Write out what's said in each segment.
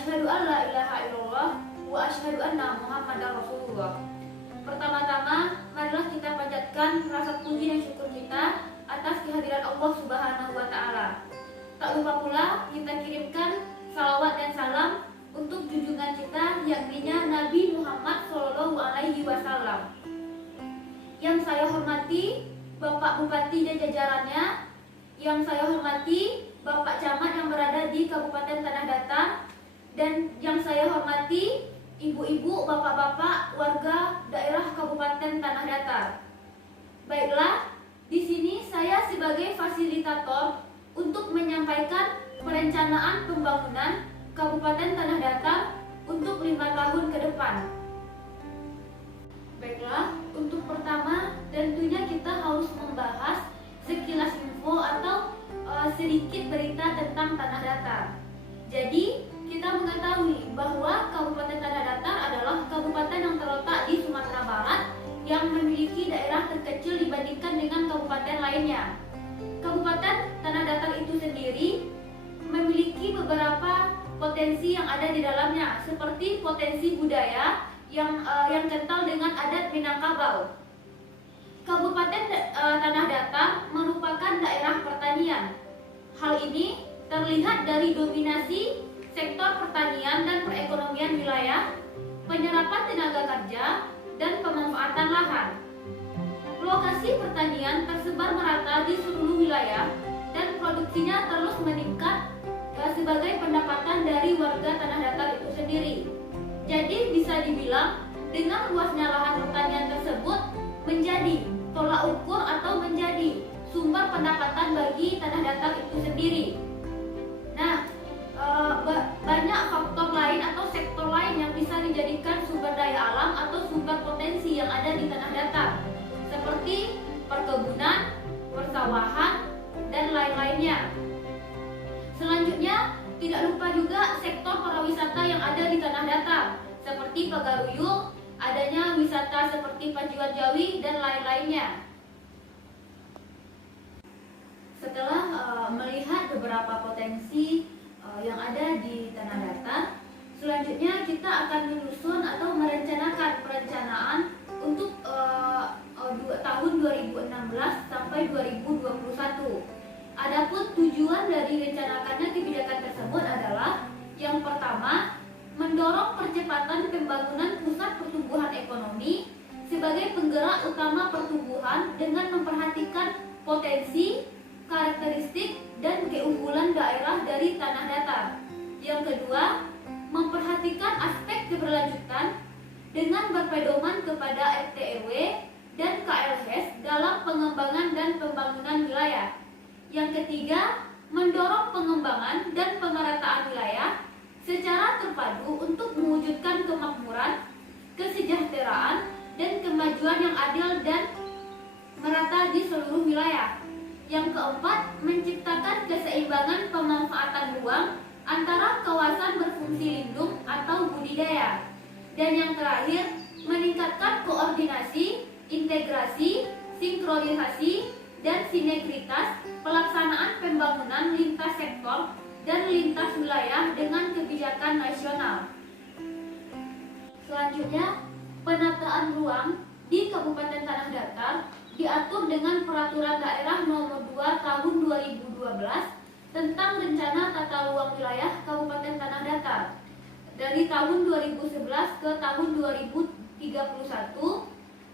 Asyhadu an la ilaha illallah wa asyhadu anna Muhammadar Rasulullah. Pertama-tama, marilah kita panjatkan rasa puji dan syukur kita atas kehadiran Allah Subhanahu wa taala. Tak lupa pula kita kirimkan salawat dan salam untuk junjungan kita yakni Nabi Muhammad Shallallahu alaihi wasallam. Yang saya hormati Bapak Bupati dan jajarannya, yang saya hormati Bapak Camat yang berada di Kabupaten Tanah Datar, dan yang saya hormati ibu-ibu, bapak-bapak, warga daerah Kabupaten Tanah Datar. Baiklah, di sini saya sebagai fasilitator untuk menyampaikan perencanaan pembangunan Kabupaten Tanah Datar untuk 5 tahun ke depan. Baiklah, untuk pertama tentunya kita harus membahas sekilas info atau sedikit berita tentang Tanah Datar. Jadi, kita mengetahui bahwa Kabupaten Tanah Datar adalah kabupaten yang terletak di Sumatera Barat yang memiliki daerah terkecil dibandingkan dengan kabupaten lainnya. Kabupaten Tanah Datar itu sendiri memiliki beberapa potensi yang ada di dalamnya, seperti potensi budaya yang kental dengan adat Minangkabau. Kabupaten Tanah Datar merupakan daerah pertanian. Hal ini terlihat dari dominasi sektor pertanian dan perekonomian wilayah, penyerapan tenaga kerja, dan pemanfaatan lahan. Lokasi pertanian tersebar merata di seluruh wilayah dan produksinya terus meningkat sebagai pendapatan dari warga Tanah Datar itu sendiri. Jadi bisa dibilang dengan luasnya lahan pertanian tersebut menjadi tolak ukur atau menjadi sumber pendapatan bagi Tanah Datar itu sendiri. Nah, banyak faktor lain atau sektor lain yang bisa dijadikan sumber daya alam atau sumber potensi yang ada di Tanah Datar, seperti perkebunan, persawahan, dan lain-lainnya. Selanjutnya, tidak lupa juga sektor pariwisata yang ada di Tanah Datar, seperti Pagaruyung, adanya wisata seperti Pajuan Jawi, dan lain-lainnya. Setelah melihat beberapa potensi yang ada di Tanah Datar, selanjutnya kita akan menyusun atau merencanakan perencanaan untuk tahun 2016 sampai 2021. Adapun tujuan dari rencanakannya kebijakan tersebut adalah yang pertama, mendorong percepatan pembangunan pusat pertumbuhan ekonomi sebagai penggerak utama pertumbuhan dengan memperhatikan potensi, karakteristik, dan keunggulan daerah dari Tanah Datar. Yang kedua, memperhatikan aspek keberlanjutan dengan berpedoman kepada RT RW dan KLHES dalam pengembangan dan pembangunan wilayah. Yang ketiga, mendorong pengembangan dan pemerataan wilayah secara terpadu untuk mewujudkan kemakmuran, kesejahteraan, dan kemajuan yang adil dan merata di seluruh wilayah. Yang keempat, menciptakan keseimbangan pemanfaatan ruang antara kawasan berfungsi lindung atau budidaya. Dan yang terakhir, meningkatkan koordinasi, integrasi, sinkronisasi, dan sinergitas pelaksanaan pembangunan lintas sektor dan lintas wilayah dengan kebijakan nasional. Selanjutnya, penataan ruang di Kabupaten Tanah Datar diatur dengan Peraturan Daerah Nomor 2 Tahun 2012 tentang Rencana Tata Ruang Wilayah Kabupaten Tanah Datar dari tahun 2011 ke tahun 2031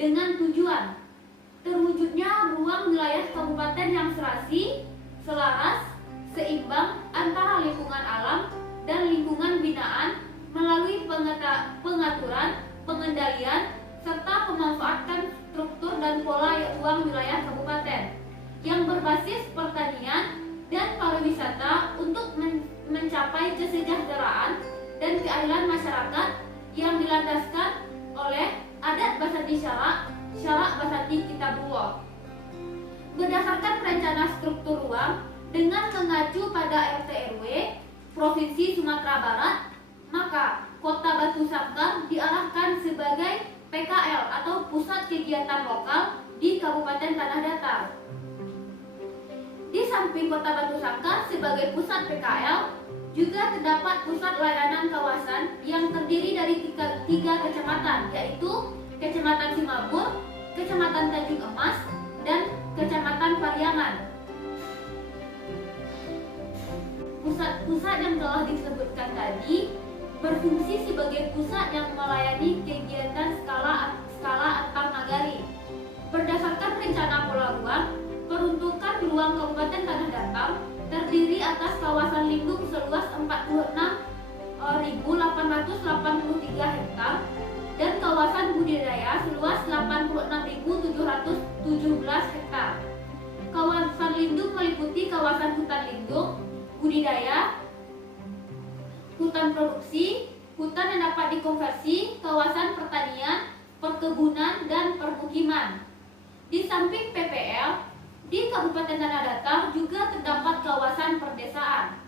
dengan tujuan terwujudnya ruang wilayah kabupaten yang serasi, selaras, seimbang antara lingkungan alam dan lingkungan binaan melalui pengaturan, pengendalian, serta pemanfaatan struktur dan pola ruang wilayah kabupaten yang berbasis pertanian dan pariwisata untuk mencapai kesejahteraan dan keadilan masyarakat yang dilandaskan oleh adat Basati Syarak Basati Kitabullah. Berdasarkan rencana struktur ruang dengan mengacu pada RT RW Provinsi Sumatera Barat, maka Kota Batu Sangkar diarahkan sebagai PKL atau Pusat Kegiatan Lokal di Kabupaten Tanah Datar. Di samping Kota Batu Sangkar sebagai pusat PKL, Juga terdapat pusat layanan kawasan yang terdiri dari tiga kecamatan, yaitu Kecamatan Cimabur, Kecamatan Tanjung Emas, dan Kecamatan Pariaman. Pusat-pusat yang telah disebutkan tadi berfungsi sebagai pusat yang melayani kegiatan skala antar nagari. Berdasarkan rencana pola ruang, peruntukan ruang Kabupaten Tanah Datar terdiri atas kawasan lindung seluas 46.883 hektar dan kawasan budidaya seluas 86.717 hektar. Kawasan lindung meliputi kawasan hutan lindung, budidaya, hutan produksi, hutan yang dapat dikonversi, kawasan pertanian, perkebunan, dan permukiman. Di samping PPL, di Kabupaten Tanah Datar juga terdapat kawasan perdesaan.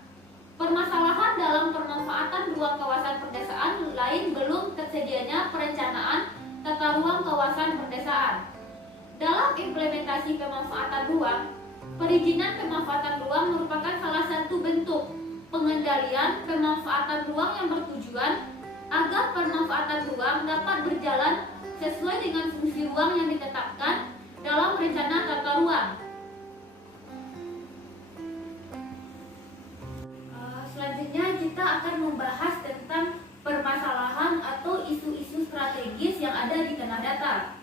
Permasalahan dalam pemanfaatan ruang kawasan perdesaan lain belum tersedianya perencanaan tata ruang kawasan perdesaan. Dalam implementasi pemanfaatan ruang, perizinan pemanfaatan ruang merupakan salah satu bentuk pengendalian pemanfaatan ruang yang bertujuan agar pemanfaatan ruang dapat berjalan sesuai dengan fungsi ruang yang ditetapkan dalam rencana tata ruang. Selanjutnya kita akan membahas tentang permasalahan atau isu-isu strategis yang ada di Tanah Datar.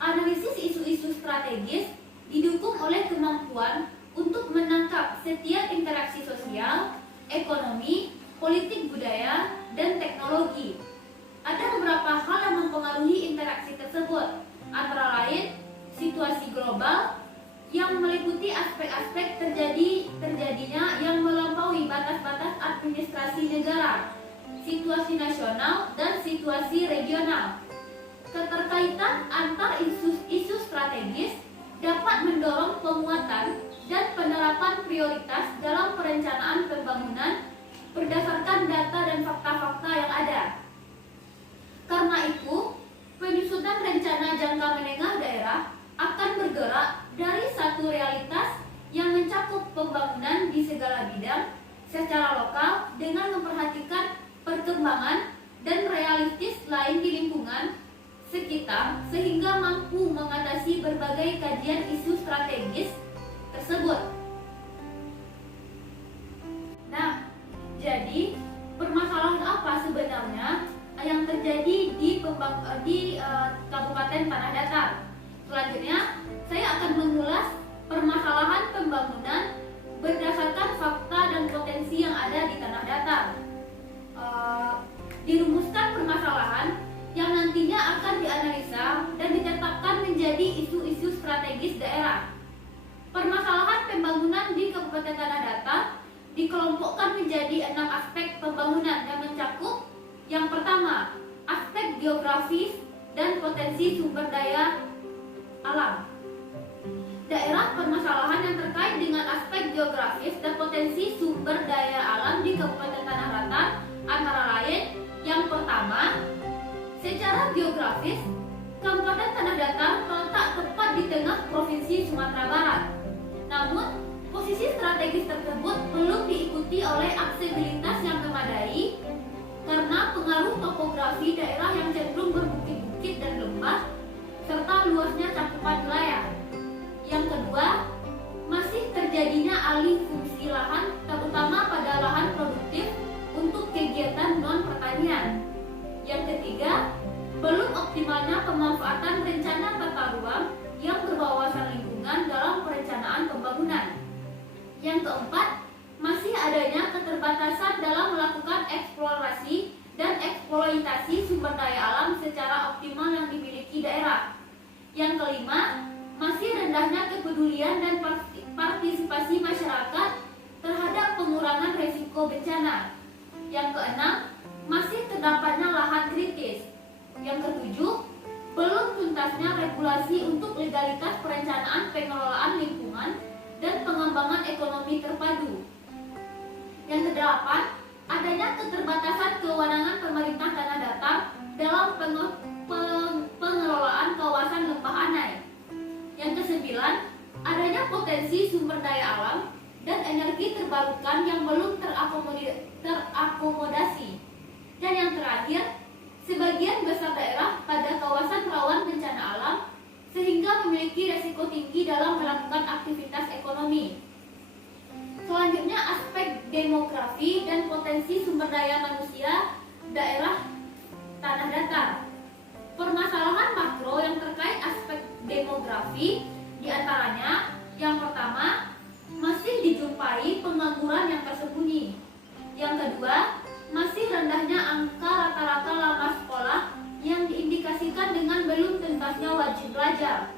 Analisis isu-isu strategis didukung oleh kemampuan untuk menangkap setiap interaksi sosial, ekonomi, politik budaya, dan teknologi. Ada beberapa hal yang mempengaruhi interaksi tersebut, antara lain situasi global yang meliputi aspek-aspek terjadinya yang melampaui batas-batas administrasi negara, situasi nasional, dan situasi regional. Keterkaitan antar isu strategis dapat mendorong penguatan dan penerapan prioritas dalam perencanaan pembangunan berdasarkan data dan fakta-fakta yang ada. Karena itu, penyusunan rencana jangka menengah daerah akan bergerak dari satu realitas yang mencakup pembangunan di segala bidang secara lokal dengan memperhatikan perkembangan dan realistis lain di lingkungan sekitar sehingga mampu mengatasi berbagai kajian isu strategis tersebut. Nah, jadi permasalahan apa sebenarnya yang terjadi di Kabupaten Tanah Datar? Selanjutnya, saya akan mengulas permasalahan pembangunan berdasarkan fakta dan potensi yang ada di Tanah Datar. Dirumuskan permasalahan yang nantinya akan dianalisa dan ditetapkan menjadi isu-isu strategis daerah. Permasalahan pembangunan di Kabupaten Tanah Datar dikelompokkan menjadi 6 aspek pembangunan yang mencakup: yang pertama, aspek geografis dan potensi sumber daya alam. Daerah permasalahan yang terkait dengan aspek geografis dan potensi sumber daya alam di Kabupaten Tanah Datar antara lain: yang pertama, secara geografis, Kabupaten Tanah Datar terletak tepat di tengah Provinsi Sumatera Barat. Namun, posisi strategis tersebut belum diikuti oleh aksesibilitas yang memadai karena pengaruh topografi daerah yang cenderung berbukit-bukit dan lembah serta luasnya cakupan wilayah. Yang kedua, masih terjadinya alih fungsi lahan terutama pada lahan produktif untuk kegiatan non-pertanian. Yang ketiga, belum optimalnya pemanfaatan rencana tata ruang yang berwawasan lingkungan dalam perencanaan pembangunan. Yang keempat, masih adanya keterbatasan dalam melakukan eksplorasi dan eksploitasi sumber daya alam secara optimal yang dimiliki daerah. Yang kelima, masih rendahnya kepedulian dan partisipasi masyarakat terhadap pengurangan risiko bencana. Yang keenam, masih terdapatnya lahan kritis. Yang ketujuh, belum tuntasnya regulasi untuk legalitas perencanaan pengelolaan lingkungan dan pengembangan ekonomi terpadu. Yang kedelapan, adanya keterbatasan kewenangan pemerintah Tanah Datar dalam pengelolaan kawasan lembah Anai. Yang kesembilan, adanya potensi sumber daya alam dan energi terbarukan yang belum terakomodasi. Dan yang terakhir, sebagian besar daerah pada kawasan rawan bencana alam sehingga memiliki resiko tinggi dalam melakukan aktivitas ekonomi. Selanjutnya, aspek demografi dan potensi sumber daya manusia daerah tanah datar. Permasalahan makro yang terkait aspek demografi diantaranya, yang pertama, masih dijumpai pengangguran yang tersembunyi. Yang kedua, masih rendahnya angka rata-rata lama sekolah yang diindikasikan dengan belum tuntasnya wajib belajar.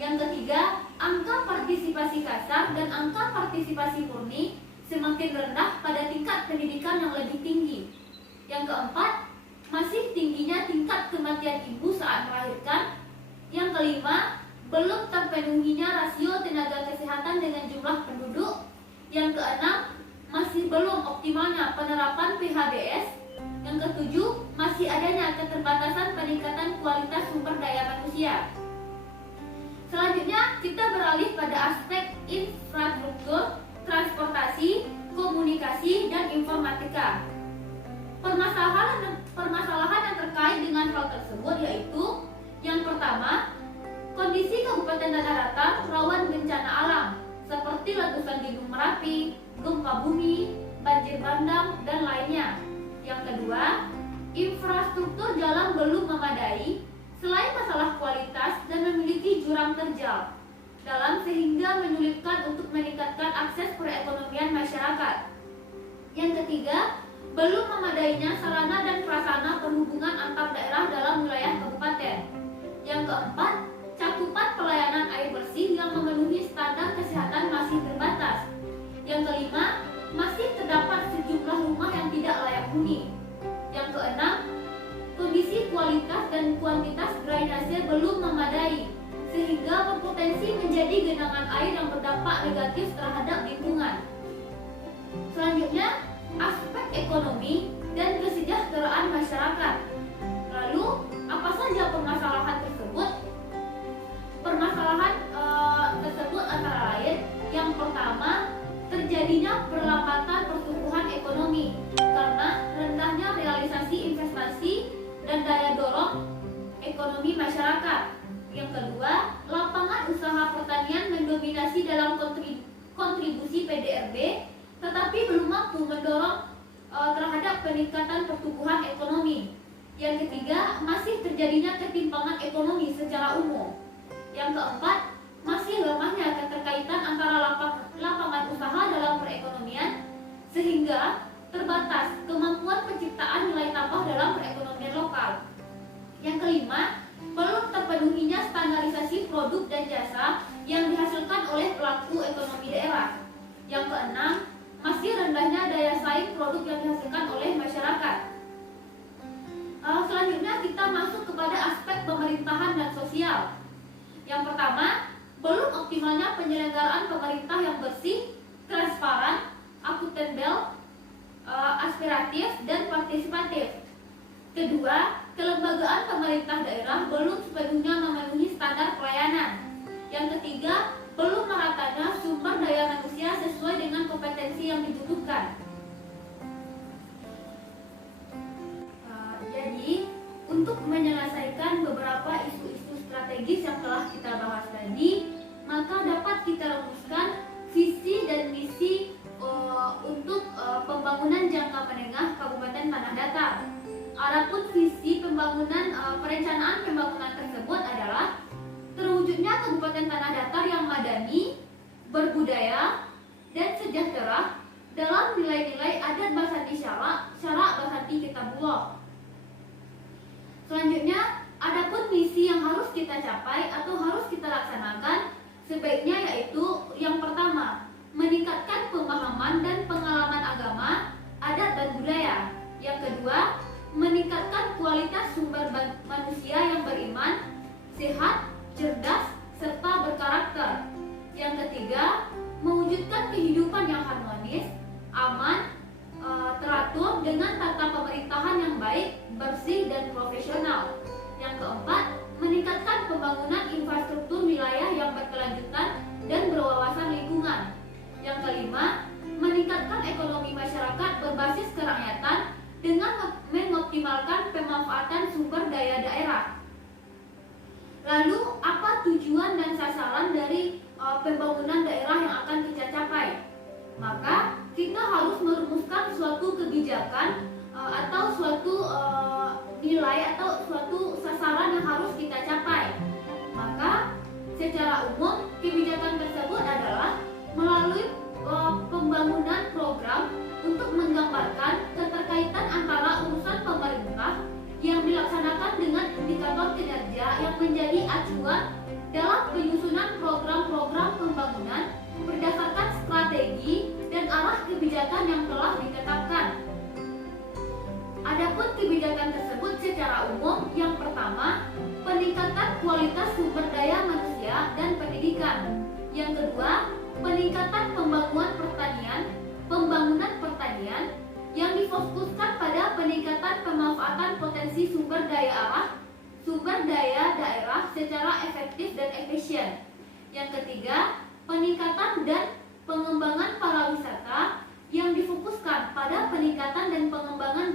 Yang ketiga, angka partisipasi kasar dan angka partisipasi murni semakin rendah pada tingkat pendidikan yang lebih tinggi. Yang keempat, masih tingginya tingkat kematian ibu saat melahirkan. Yang kelima, belum terpenuhinya rasio tenaga kesehatan dengan jumlah penduduk. Yang keenam, masih belum optimalnya penerapan PHBS. Yang ketujuh, masih adanya keterbatasan peningkatan kualitas sumber daya manusia. Selanjutnya, kita beralih pada aspek infrastruktur, transportasi, komunikasi, dan informatika. Permasalahan yang terkait dengan hal tersebut yaitu, yang pertama, kondisi Kabupaten Tanah Datar rawan bencana alam seperti letusan Gunung Merapi, gempa bumi, banjir bandang, dan lainnya. Yang kedua, infrastruktur jalan belum memadai selain masalah kualitas dan memiliki jurang terjal dalam sehingga menyulitkan untuk meningkatkan akses perekonomian masyarakat. Yang ketiga, belum memadainya sarana dan prasarana perhubungan antar daerah dalam wilayah kabupaten. Yang keempat, cakupan pelayanan air bersih yang memenuhi standar kesehatan masih terbatas. Yang kelima, masih terdapat sejumlah rumah yang tidak layak huni. Yang keenam, kondisi kualitas dan kuantitas drainase belum memadai sehingga berpotensi menjadi genangan air yang berdampak negatif terhadap lingkungan. Selanjutnya, aspek ekonomi dan kesejahteraan masyarakat. Lalu, apa saja permasalahan tersebut? Permasalahan tersebut antara lain, yang pertama, terjadinya perlambatan pertumbuhan ekonomi karena rendahnya realisasi investasi dan daya dorong ekonomi masyarakat. Yang kedua, lapangan usaha pertanian mendominasi dalam kontribusi PDRB, tetapi belum mampu mendorong terhadap peningkatan pertumbuhan ekonomi. Yang ketiga, masih terjadinya ketimpangan ekonomi secara umum. Yang keempat, masih lemahnya keterkaitan antara lapangan usaha dalam perekonomian sehingga terbatas kemampuan penciptaan nilai tambah dalam perekonomian lokal. Yang kelima, belum terpenuhinya standarisasi produk dan jasa yang dihasilkan oleh pelaku ekonomi daerah. Yang keenam, masih rendahnya daya saing produk yang dihasilkan oleh masyarakat. Selanjutnya kita masuk kepada aspek pemerintahan dan sosial. Yang pertama, belum optimalnya penyelenggaraan pemerintah yang bersih, transparan, akuntabel, aspiratif, dan partisipatif. Kedua, kelembagaan pemerintah daerah belum sepenuhnya memenuhi standar pelayanan. Yang ketiga, belum meratanya sumber daya manusia sesuai dengan kompetensi yang dibutuhkan. Jadi, untuk menyelesaikan beberapa isu-isu strategis yang telah kita bahas tadi, maka dapat kita rumuskan visi dan misi untuk pembangunan jangka menengah Kabupaten Tanah Datar. Adapun visi perencanaan pembangunan tersebut adalah terwujudnya Kabupaten Tanah Datar yang madani, berbudaya, dan sejahtera dalam nilai-nilai adat Basandi Syarak Basandi Kitabullah. Selanjutnya, adapun misi yang harus kita capai atau harus kita laksanakan sebaiknya yaitu yang pertama, meningkatkan pemahaman dan pengalaman agama, adat dan budaya. Yang kedua, meningkatkan kualitas sumber manusia yang beriman, sehat, cerdas, serta berkarakter. Yang ketiga, mewujudkan kehidupan yang harmonis, aman, teratur dengan tata pemerintahan yang baik, bersih, dan profesional. Yang keempat, meningkatkan pembangunan infrastruktur wilayah yang berkelanjutan dan berwawasan lingkungan. Yang kelima, Lalu apa tujuan dan sasaran dari pembangunan daerah yang akan kita capai? Maka kita harus merumuskan suatu kebijakan atau suatu nilai atau suatu sasaran yang harus kita capai. Maka secara umum kebijakan tersebut adalah melalui pembangunan program untuk menggambarkan keterkaitan antara urusan pemerintah yang dilaksanakan dengan indikator kinerja yang menjadi acuan dalam penyusunan program-program pembangunan berdasarkan strategi dan arah kebijakan yang telah ditetapkan. Adapun kebijakan tersebut secara umum, yang pertama, peningkatan kualitas sumber daya manusia dan pendidikan. Yang kedua, peningkatan pembangunan pertanian yang difokuskan pada peningkatan pemanfaatan potensi sumber daya daerah secara efektif dan efisien. Yang ketiga, peningkatan dan pengembangan pariwisata yang difokuskan pada peningkatan dan pengembangan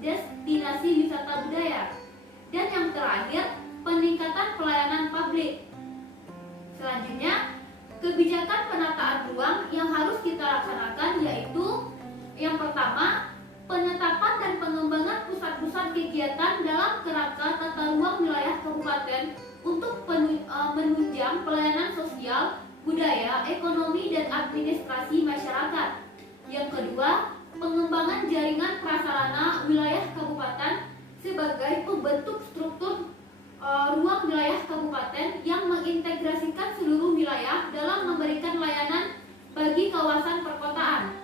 destinasi wisata budaya. Dan yang terakhir, peningkatan pelayanan publik. Selanjutnya, kebijakan penataan ruang yang harus kita laksanakan yaitu yang pertama, penetapan dan pengembangan pusat-pusat kegiatan dalam kerangka tata ruang wilayah kabupaten untuk menunjang pelayanan sosial, budaya, ekonomi, dan administrasi masyarakat. Yang kedua, pengembangan jaringan prasarana wilayah kabupaten sebagai pembentuk struktur ruang wilayah kabupaten yang mengintegrasikan seluruh wilayah dalam memberikan layanan bagi kawasan perkotaan.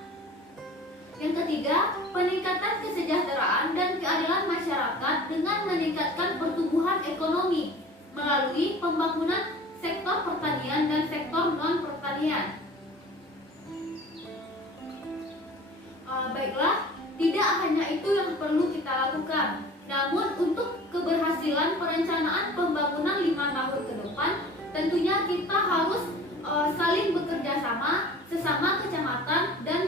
Yang ketiga, peningkatan kesejahteraan dan keadilan masyarakat dengan meningkatkan pertumbuhan ekonomi melalui pembangunan sektor pertanian dan sektor non-pertanian. Baiklah, tidak hanya itu yang perlu kita lakukan. Namun untuk keberhasilan perencanaan pembangunan 5 tahun ke depan, tentunya kita harus saling bekerja sama sesama kecamatan dan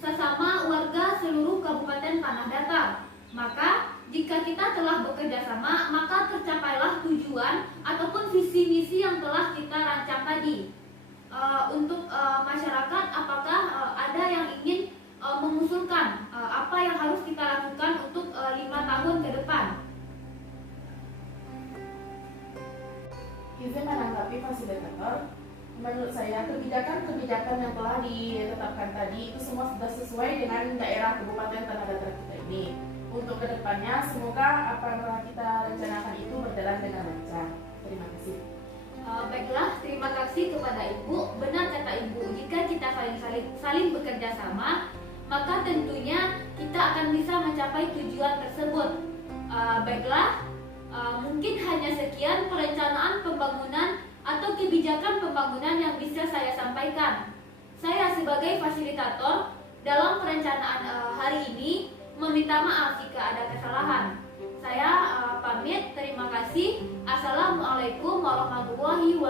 sesama warga seluruh Kabupaten Tanah Datar. Maka jika kita telah bekerja sama, maka tercapailah tujuan ataupun visi misi yang telah kita rancang tadi. Untuk masyarakat, apakah ada yang ingin mengusulkan apa yang harus kita lakukan untuk 5 tahun ke depan? Izin menanggapi fasilitator. Menurut saya kebijakan-kebijakan yang telah ditetapkan tadi itu semua sudah sesuai dengan daerah Kabupaten Tanah Datar kita ini. Untuk kedepannya semoga apa yang telah kita rencanakan itu berjalan dengan lancar. Terima kasih. Baiklah, terima kasih kepada Ibu. Benar kata Ibu, jika kita saling bekerja sama, maka tentunya kita akan bisa mencapai tujuan tersebut. Baiklah, mungkin hanya sekian perencanaan pembangunan atau kebijakan pembangunan yang bisa saya sampaikan. Saya sebagai fasilitator dalam perencanaan hari ini meminta maaf jika ada kesalahan. Saya pamit, terima kasih. Assalamualaikum warahmatullahi wabarakatuh.